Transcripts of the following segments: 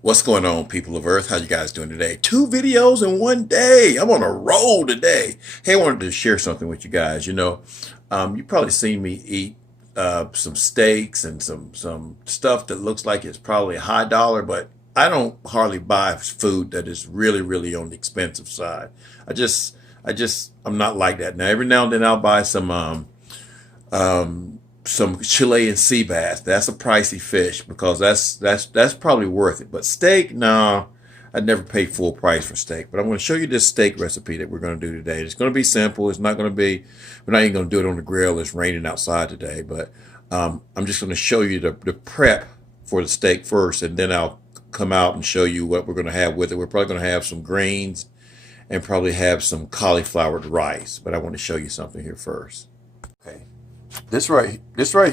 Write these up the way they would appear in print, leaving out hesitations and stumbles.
What's going on, people of Earth? How you guys doing today? 2 videos in one day. I'm on a roll today. Hey, I wanted to share something with you guys. You probably seen me eat some steaks and some stuff that looks like it's probably a high dollar, but I don't hardly buy food that is really on the expensive side. I'm not like that. Now, every now and then I'll buy some Chilean sea bass. That's a pricey fish because that's probably worth it. But steak, no, I'd never pay full price for steak. But I'm going to show you this steak recipe that we're going to do today. It's going to be simple. It's not going to be, we're not even going to do it on the grill. It's raining outside today. But I'm just going to show you the prep for the steak first, and then I'll come out and show you what we're going to have with it. We're probably going to have some greens and probably have some cauliflower rice. But I want to show you something here first. Okay. This right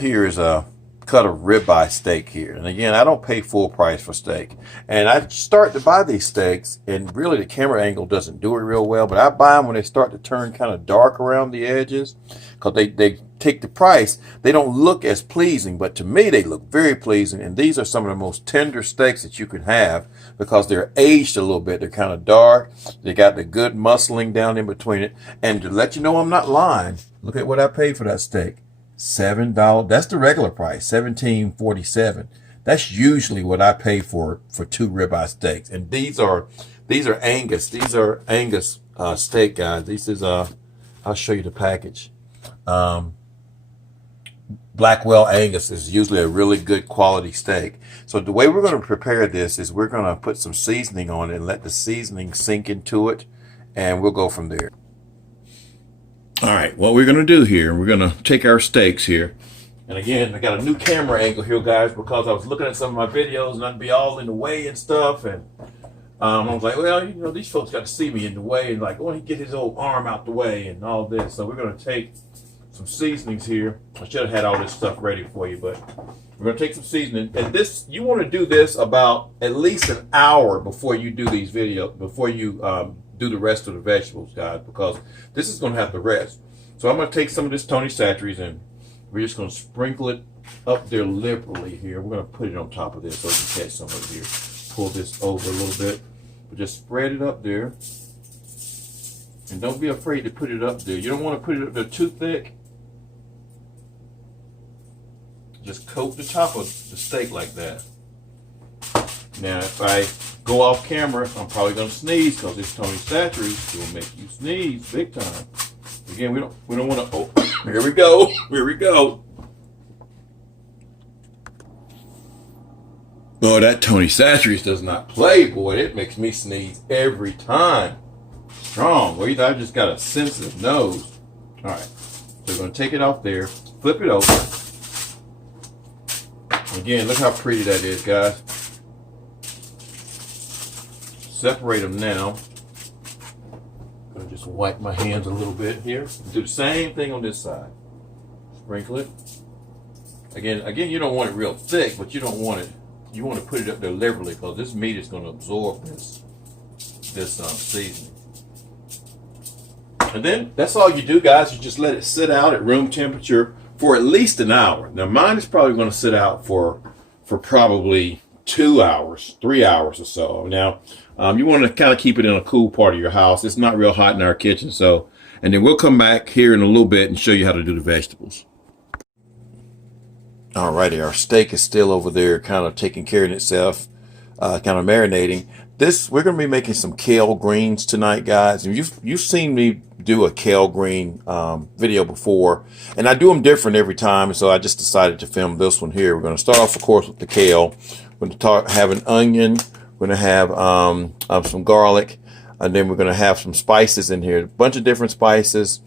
here is a cut of ribeye steak here. And again, I don't pay full price for steak. And I start to buy these steaks, and really the camera angle doesn't do it real well, but I buy them when they start to turn kind of dark around the edges because they take the price. They don't look as pleasing, but to me they look very pleasing. And these are some of the most tender steaks that you can have because they're aged a little bit. They're kind of dark. They got the good muscling down in between it. And to let you know I'm not lying, look at what I paid for that steak. $7. That's the regular price, $17.47. That's usually what I pay for 2 ribeye steaks. And these are Angus. These are Angus steak, guys. This is I'll show you the package. Blackwell Angus is usually a really good quality steak. So the way we're going to prepare this is we're going to put some seasoning on it and let the seasoning sink into it, and we'll go from there. All right, what we're going to do here, we're going to take our steaks here. And again, I got a new camera angle here, guys, because I was looking at some of my videos and I'd be all in the way and stuff. And I was like, well, these folks got to see me in the way. And like, he get his old arm out the way and all this. So we're going to take some seasonings here. I should have had all this stuff ready for you, but we're going to take some seasoning. And this, you want to do this about at least an hour before you do these videos, before you do the rest of the vegetables, guys, because this is going to have to rest. So I'm going to take some of this Tony Chachere's and we're just going to sprinkle it up there liberally here. We're going to put it on top of this so we can catch some of it here. Pull this over a little bit, but just spread it up there. And don't be afraid to put it up there. You don't want to put it up there too thick. Just coat the top of the steak like that. Now, if I go off camera, I'm probably going to sneeze because this Tony Chachere's will make you sneeze big time. Again, we don't want to. Oh, here we go. Here we go. Oh, that Tony Chachere's does not play, boy. It makes me sneeze every time. Strong. Well, I just got a sensitive nose. All right. So we're going to take it off there, flip it over. Again, look how pretty that is, guys. Separate them now. I'm going to just wipe my hands a little bit here. Do the same thing on this side. Sprinkle it. Again, you don't want it real thick, but you don't want it. You want to put it up there liberally because this meat is going to absorb this seasoning. And then that's all you do, guys. You just let it sit out at room temperature for at least an hour. Now, mine is probably going to sit out for probably 2 hours, 3 hours or so. Now, you want to kind of keep it in a cool part of your house. It's not real hot in our kitchen, so. And then we'll come back here in a little bit and show you how to do the vegetables. All righty, our steak is still over there, kind of taking care of itself, kind of marinating. We're going to be making some kale greens tonight, guys. And you've seen me do a kale green video before, and I do them different every time. So I just decided to film this one here. We're going to start off, of course, with the kale. We're going to have an onion. We're going to have some garlic, and then we're going to have some spices in here. A bunch of different spices.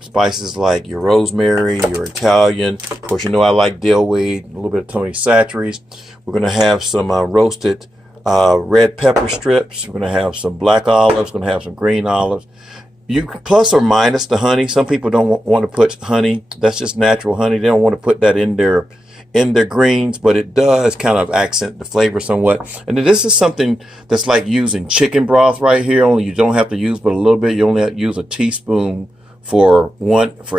Spices like your rosemary, your Italian. Of course, you know I like dill weed. A little bit of Tony Chachere's. We're going to have some roasted red pepper strips. We're going to have some black olives. We're going to have some green olives. You plus or minus the honey. Some people don't want to put honey. That's just natural honey. They don't want to put that in their greens, but it does kind of accent the flavor somewhat. And this is something that's like using chicken broth right here. Only you don't have to use but a little bit. You only have to use a teaspoon for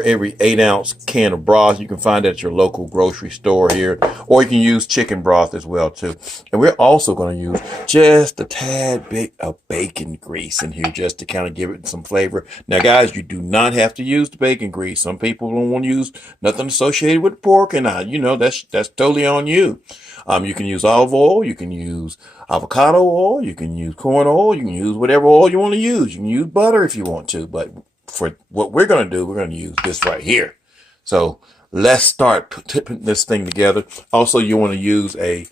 every 8-ounce can of broth. You can find it at your local grocery store here, or you can use chicken broth as well too. And we're also going to use just a tad bit of bacon grease in here just to kind of give it some flavor. Now guys, you do not have to use the bacon grease. Some people don't want to use nothing associated with pork, and that's totally on you. You can use olive oil, you can use avocado oil, you can use corn oil, you can use whatever oil you want to use. You can use butter if you want to, but for what we're going to do, we're going to use this right here. So let's start putting this thing together. Also, you want to use a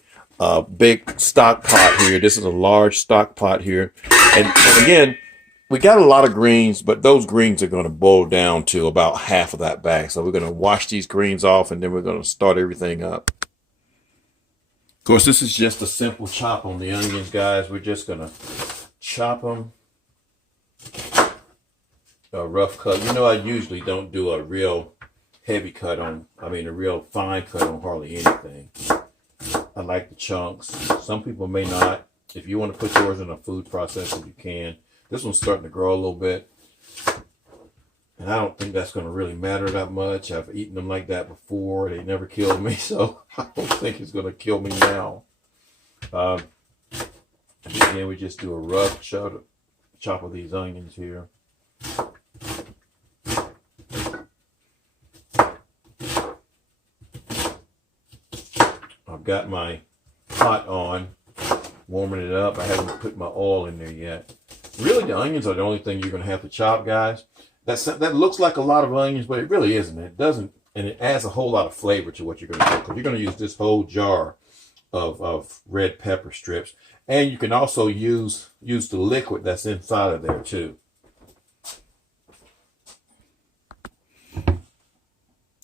big stock pot here. This is a large stock pot here. And again, we got a lot of greens, but those greens are going to boil down to about half of that bag. So we're going to wash these greens off, and then we're going to start everything up. Of course, this is just a simple chop on the onions, guys. We're just going to chop them. A rough cut. I usually don't do a real heavy cut a real fine cut on hardly anything. I like the chunks. Some people may not. If you want to put yours in a food processor, you can. This one's starting to grow a little bit, and I don't think that's going to really matter that much. I've eaten them like that before. They never killed me, so I don't think it's going to kill me now. Again, we just do a rough chop of these onions here. I've got my pot on, warming it up. I haven't put my oil in there yet. Really, the onions are the only thing you're going to have to chop, guys. That looks like a lot of onions, but it really isn't. It doesn't, and it adds a whole lot of flavor to what you're going to do. Because you're going to use this whole jar of red pepper strips, and you can also use the liquid that's inside of there too.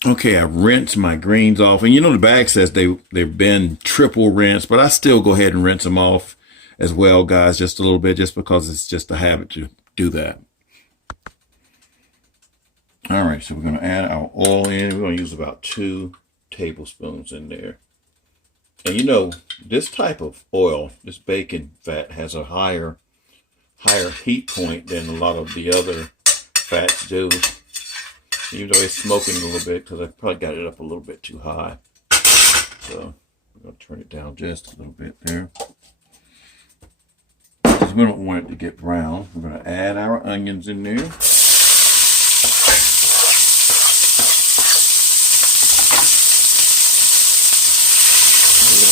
Okay, I rinsed my greens off, and the bag says they've been triple rinsed, but I still go ahead and rinse them off as well, guys, just a little bit, just because it's just a habit to do that. All right, so we're going to add our oil in. We're going to use about 2 tablespoons in there. And this type of oil, this bacon fat, has a higher heat point than a lot of the other fats do. Even though it's smoking a little bit, because I probably got it up a little bit too high. So we're going to turn it down just a little bit there. Because we don't want it to get brown. We're going to add our onions in there. We're going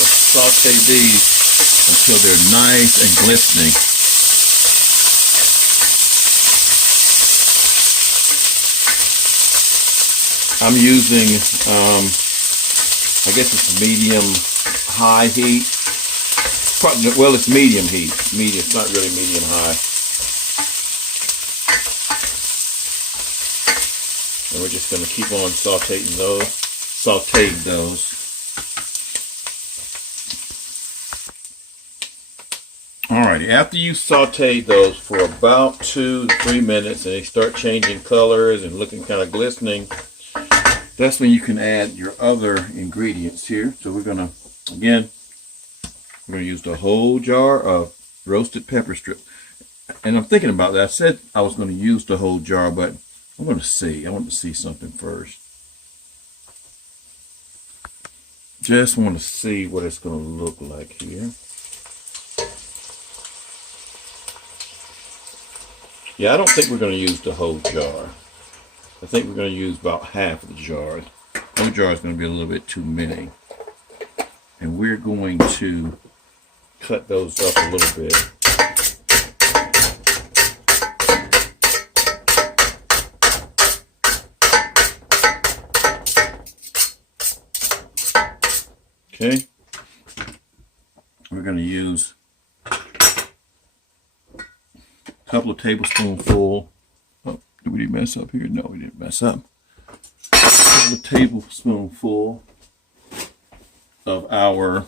to saute these until they're nice and glistening. I'm using, I guess it's medium-high heat. Well, it's medium heat. Medium, it's not really medium-high. And we're just going to keep on sauteing those. Alrighty, after you saute those for about 2 to 3 minutes, and they start changing colors and looking kind of glistening, that's when you can add your other ingredients here. So we're going to use the whole jar of roasted pepper strip. And I'm thinking about that. I said I was going to use the whole jar, but I'm going to see. I want to see something first. Just want to see what it's going to look like here. Yeah, I don't think we're going to use the whole jar. I think we're going to use about half of the jar. The whole jar is going to be a little bit too many. And we're going to cut those up a little bit. Okay. We're going to use a couple of tablespoonfuls. Did we mess up here? No, we didn't mess up. A tablespoonful of our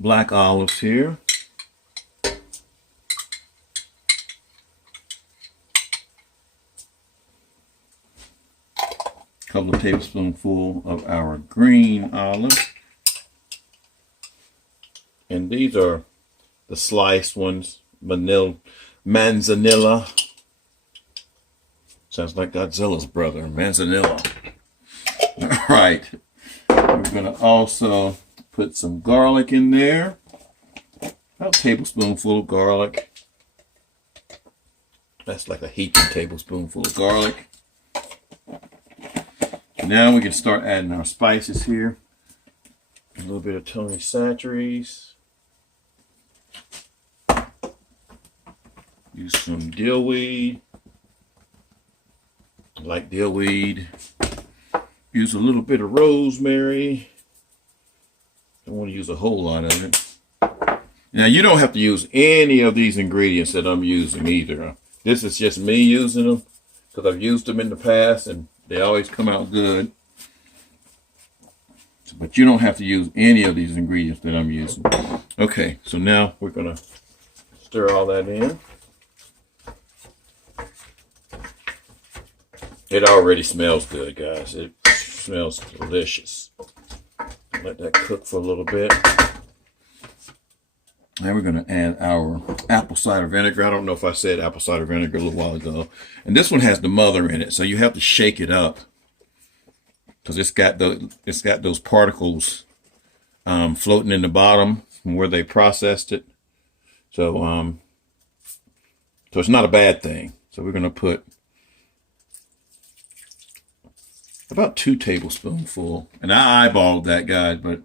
black olives here. A couple of tablespoonfuls of our green olives. And these are the sliced ones, manzanilla. Sounds like Godzilla's brother, Manzanilla. All right. We're going to also put some garlic in there. About a tablespoonful of garlic. That's like a heaping tablespoonful of garlic. Now we can start adding our spices here. A little bit of Tony Chachere's. Use some dill weed. I like dill weed. Use a little bit of rosemary. Don't want to use a whole lot of it. Now you don't have to use any of these ingredients that I'm using either. This is just me using them because I've used them in the past and they always come out good. But you don't have to use any of these ingredients that I'm using. Okay, so now we're going to stir all that in. It already smells good, guys. It smells delicious. Let that cook for a little bit. Now we're going to add our apple cider vinegar. I don't know if I said apple cider vinegar a little while ago. And this one has the mother in it, so you have to shake it up because it's got those particles floating in the bottom from where they processed it. So it's not a bad thing. So we're going to put about 2 tablespoonfuls. And I eyeballed that, guys, but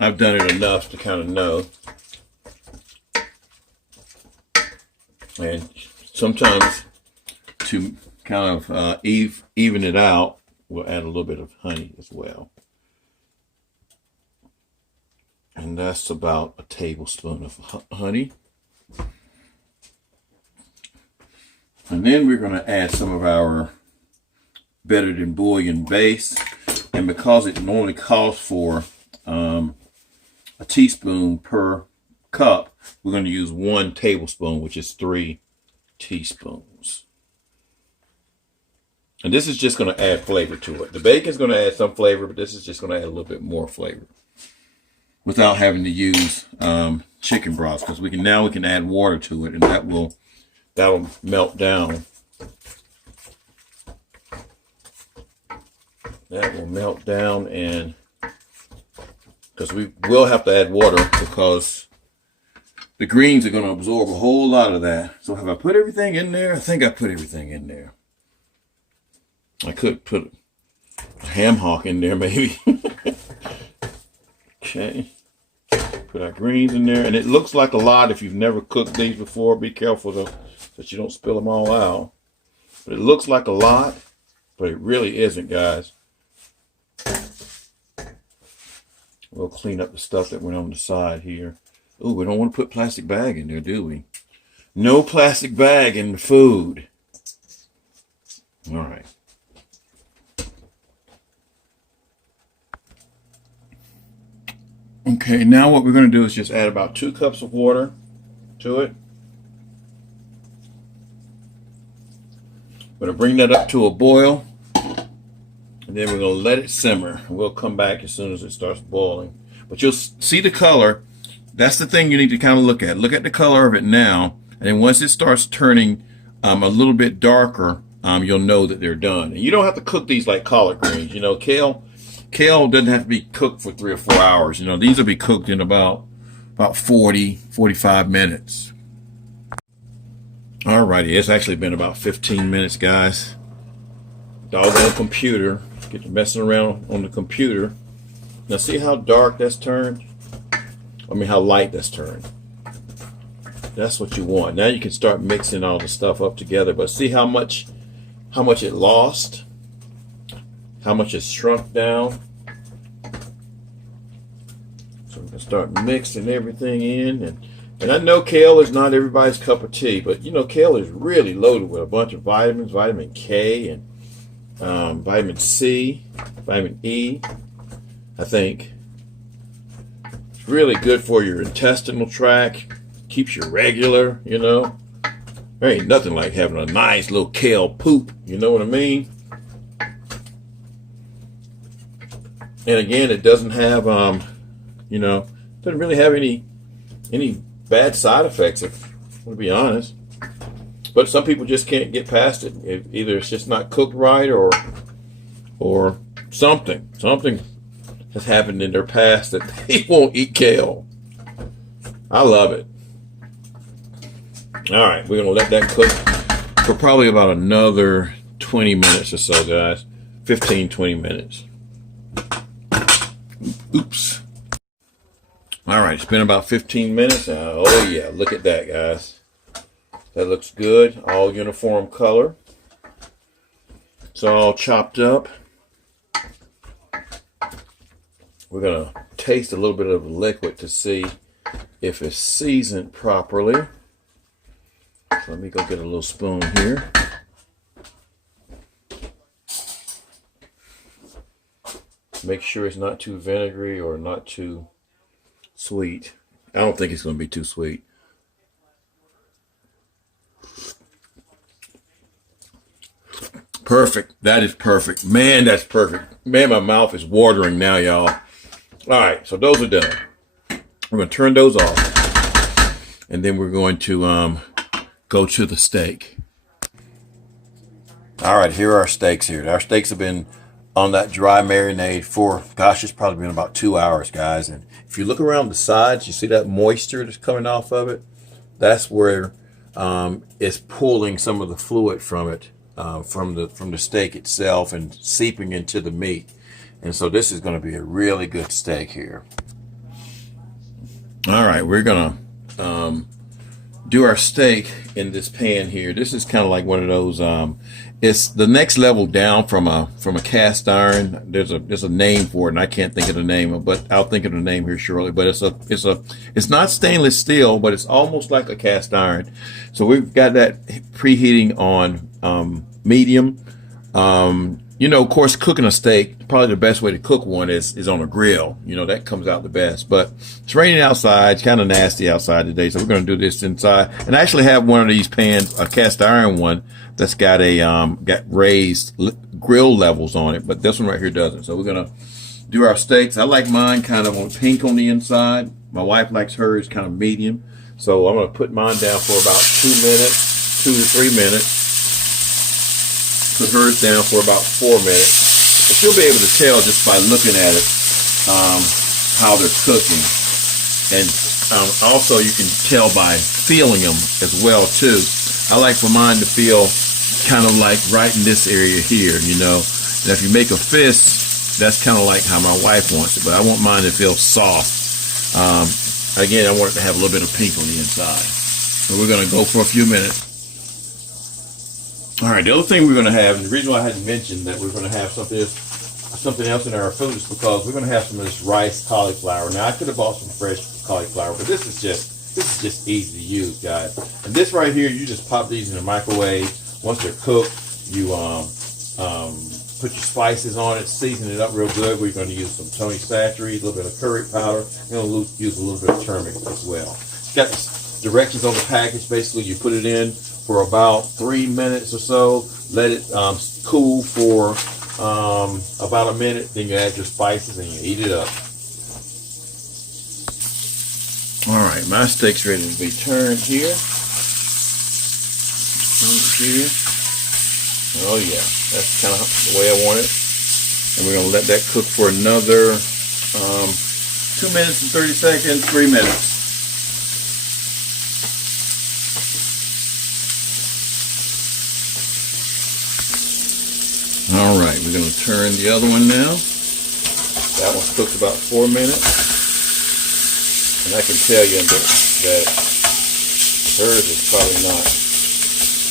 I've done it enough to kind of know. And sometimes to kind of even it out, we'll add a little bit of honey as well. And that's about a tablespoon of honey. And then we're going to add some of our better than bouillon base. And because it normally calls for a teaspoon per cup, we're going to use 1 tablespoon, which is 3 teaspoons. And this is just going to add flavor to it. The bacon's going to add some flavor, but this is just going to add a little bit more flavor without having to use chicken broth, because we can add water to it, and that'll melt down. That will melt down, and because we will have to add water because the greens are going to absorb a whole lot of that. So have I put everything in there? I think I put everything in there. I could put a ham hock in there maybe. Okay. Put our greens in there. And it looks like a lot if you've never cooked these before. Be careful though, that you don't spill them all out. But it looks like a lot, but it really isn't, guys. We'll clean up the stuff that went on the side here. Ooh, we don't want to put plastic bag in there, do we? No plastic bag in the food. All right. Okay, now what we're going to do is just add about 2 cups of water to it. We're going to bring that up to a boil. And then we're going to let it simmer. And we'll come back as soon as it starts boiling. But you'll see the color. That's the thing you need to kind of look at. Look at the color of it now. And then once it starts turning a little bit darker, you'll know that they're done. And you don't have to cook these like collard greens. You know, kale doesn't have to be cooked for 3 or 4 hours. You know, these will be cooked in about 40, 45 minutes. Alrighty, it's actually been about 15 minutes, guys. Doggone computer. Get to messing around on the computer. Now see how dark that's turned? I mean how light that's turned. That's what you want. Now you can start mixing all the stuff up together. But see how much it lost? How much it shrunk down? So we can start mixing everything in. And I know kale is not everybody's cup of tea, but you know kale is really loaded with a bunch of vitamins, vitamin K and vitamin C, vitamin E, I think. It's really good for your intestinal tract. Keeps you regular, you know. There ain't nothing like having a nice little kale poop, you know what I mean? And again, it doesn't have, you know, doesn't really have any bad side effects, if I want to be honest. But some people just can't get past it. Either it's just not cooked right, or something has happened in their past that they won't eat kale. I love it. All right, we're gonna let that cook for probably about another 20 minutes or so, guys. 15, 20 minutes. Oops. All right, it's been about 15 minutes. Oh yeah, look at that, guys. That looks good. All uniform color. It's all chopped up. We're gonna taste a little bit of the liquid to see if it's seasoned properly. So let me go get a little spoon here. Make sure it's not too vinegary or not too sweet. I don't think it's going to be too sweet. Perfect. That is perfect. Man, that's perfect. Man, my mouth is watering now, y'all. All right, so those are done. We're going to turn those off. And then we're going to go to the steak. All right, here are our steaks here. Our steaks have been on that dry marinade for, gosh, it's probably been about 2 hours, guys. And if you look around the sides, you see that moisture that's coming off of it? That's where it's pulling some of the fluid from it, from the steak itself and seeping into the meat. And so this is going to be a really good steak here. All right, we're going to do our steak in this pan here. This is kind of like one of those, it's the next level down from a cast iron. There's a name for it, and I can't think of the name, but I'll think of the name here shortly. But it's not stainless steel, but it's almost like a cast iron. So we've got that preheating on medium. You know, of course, cooking a steak, probably the best way to cook one is on a grill. You know, that comes out the best. But it's raining outside. It's kind of nasty outside today, so we're going to do this inside. And I actually have one of these pans, a cast iron one, that's got got raised grill levels on it. But this one right here doesn't. So we're going to do our steaks. I like mine kind of on pink on the inside. My wife likes hers kind of medium. So I'm going to put mine down for about 2 minutes, 2 to 3 minutes. Put hers down for about 4 minutes. But you'll be able to tell just by looking at it how they're cooking. And also you can tell by feeling them as well too. I like for mine to feel kind of like right in this area here, you know. And if you make a fist, that's kind of like how my wife wants it. But I want mine to feel soft. Again, I want it to have a little bit of pink on the inside. So we're going to go for a few minutes. All right, the other thing we're going to have, and the reason why I hadn't mentioned that we're going to have something else in our food is because we're going to have some of this rice cauliflower. Now, I could have bought some fresh cauliflower, but this is just easy to use, guys. And this right here, you just pop these in the microwave. Once they're cooked, you put your spices on it, season it up real good. We're going to use some Tony Satchery, a little bit of curry powder. We're going to use a little bit of turmeric as well. It's got the directions on the package. Basically, you put it in for about 3 minutes or so. Let it cool for about a minute. Then you add your spices and you eat it up. All right, my steak's ready to be turned here. Oh yeah, that's kind of the way I want it. And we're gonna let that cook for another 2 minutes and 30 seconds, 3 minutes. All right, we're going to turn the other one now. That one's cooked about 4 minutes. And I can tell you that hers is probably not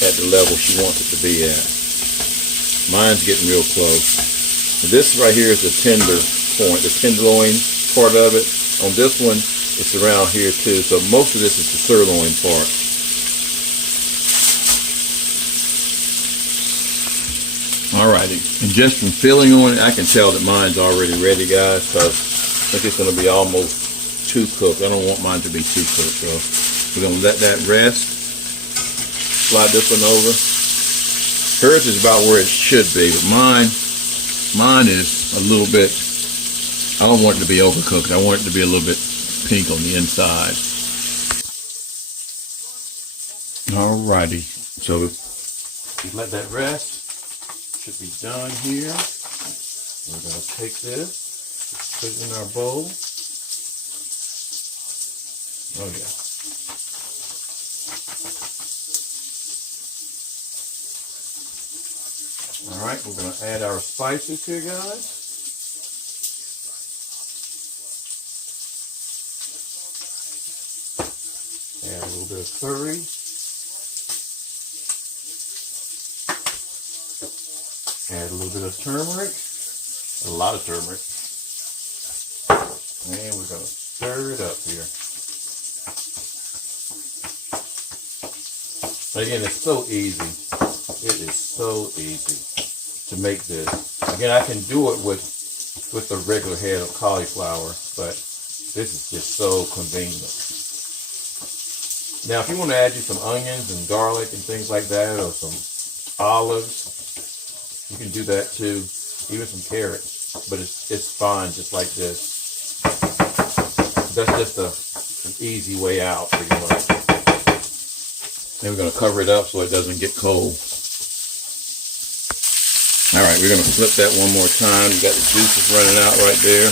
at the level she wants it to be at. Mine's getting real close. And this right here is the tender point, the tenderloin part of it. On this one, it's around here too. So most of this is the sirloin part. Alrighty, and just from feeling on it, I can tell that mine's already ready, guys, because I think it's going to be almost too cooked. I don't want mine to be too cooked, so we're going to let that rest. Slide this one over. Hers is about where it should be, but mine is a little bit, I don't want it to be overcooked. I want it to be a little bit pink on the inside. Alrighty, So we let that rest. Should be done here. We're going to take this, put it in our bowl. Oh yeah. All right, we're going to add our spices here, guys. Add a little bit of curry. Add a little bit of turmeric. A lot of turmeric. And we're going to stir it up here. Again, it's so easy. It is so easy to make this. Again, I can do it with the regular head of cauliflower, but this is just so convenient. Now, if you want to add you some onions and garlic and things like that, or some olives, you can do that too. Even some carrots, but it's fine just like this. That's just an easy way out, pretty much. Then we're going to cover it up so it doesn't get cold. All right, we're going to flip that one more time. You got the juices running out right there.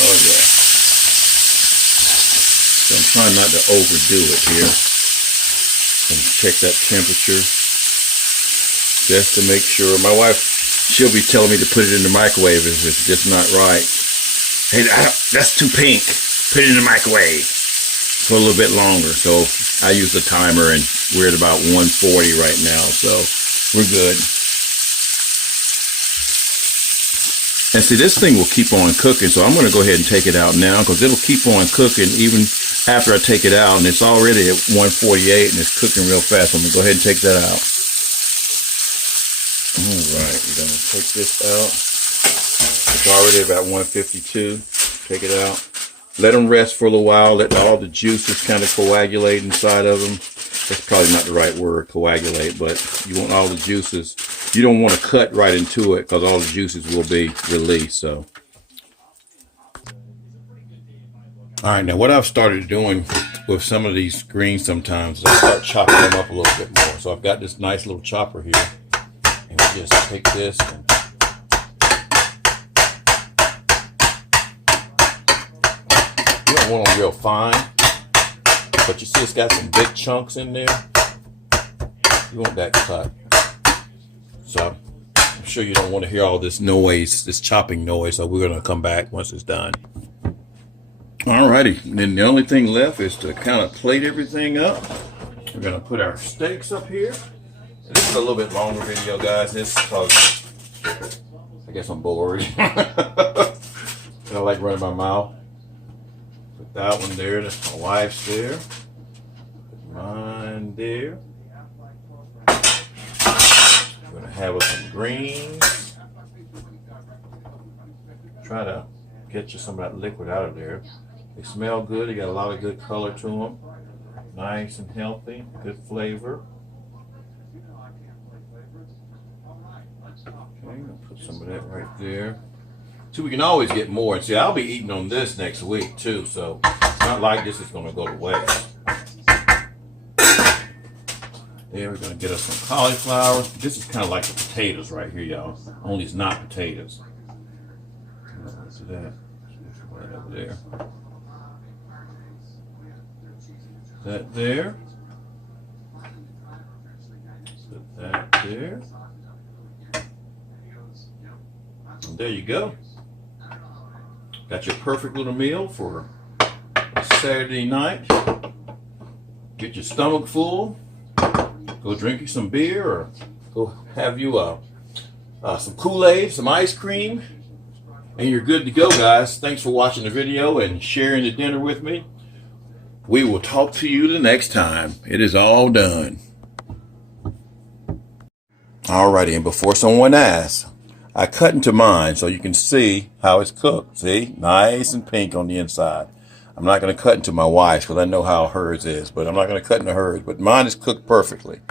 Oh yeah. So I'm trying not to overdo it here. And check that temperature just to make sure. My wife, she'll be telling me to put it in the microwave if it's just not right. Hey, that's too pink. Put it in the microwave for a little bit longer. So I use the timer, and we're at about 140 right now, so we're good. And see, this thing will keep on cooking, so I'm going to go ahead and take it out now because it'll keep on cooking even after I take it out, and it's already at 148 and it's cooking real fast. I'm going to go ahead and take that out. All right, we're going to take this out. It's already about 152. Take it out. Let them rest for a little while. Let all the juices kind of coagulate inside of them. That's probably not the right word, coagulate, but you want all the juices. You don't want to cut right into it because all the juices will be released. So, all right, now what I've started doing with some of these greens sometimes is I start chopping them up a little bit more. So I've got this nice little chopper here, and we just take this and you don't want them real fine, but you see it's got some big chunks in there. You want that cut. So I'm sure you don't want to hear all this noise, this chopping noise, so we're going to come back once it's done. Alrighty, and then the only thing left is to kind of plate everything up. We're going to put our steaks up here. And this is a little bit longer video, guys. This because I guess I'm bored. I like running my mouth. Put that one there. That's my wife's there. Put mine there. We're going to have with some greens. Try to get you some of that liquid out of there. They smell good. They got a lot of good color to them. Nice and healthy. Good flavor. Okay, I'll put some of that right there. So we can always get more. And see, I'll be eating on this next week too. So it's not like this is going to go to waste. There, we're going to get us some cauliflower. This is kind of like the potatoes right here, y'all. Only it's not potatoes. Let's do that. Right over there. That there. Put that there. And there you go. Got your perfect little meal for a Saturday night. Get your stomach full. Go drink you some beer, or go have you some Kool-Aid, some ice cream, and you're good to go, guys. Thanks for watching the video and sharing the dinner with me. We will talk to you the next time. It is all done. Alrighty, and before someone asks, I cut into mine so you can see how it's cooked. See? Nice and pink on the inside. I'm not going to cut into my wife's because I know how hers is, but I'm not going to cut into hers. But mine is cooked perfectly.